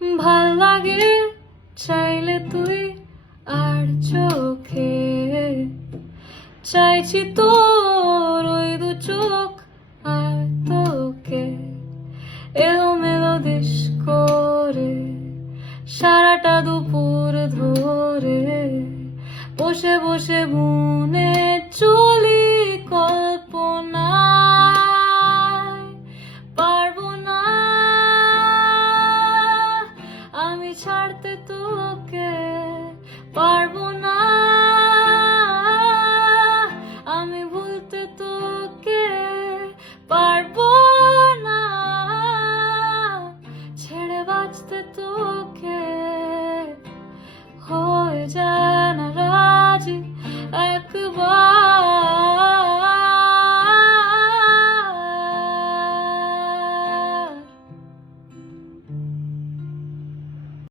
ভাল লাগে চাইলে তুই আর চোখে, চাইছি তোর ওই দু চোখ আর তোকে এলোমেলো দেশ করে সারাটা দুপুর ধরে বসে বসে বুনে চলি কল্পনায়। পারবো না আমি ছাড়তে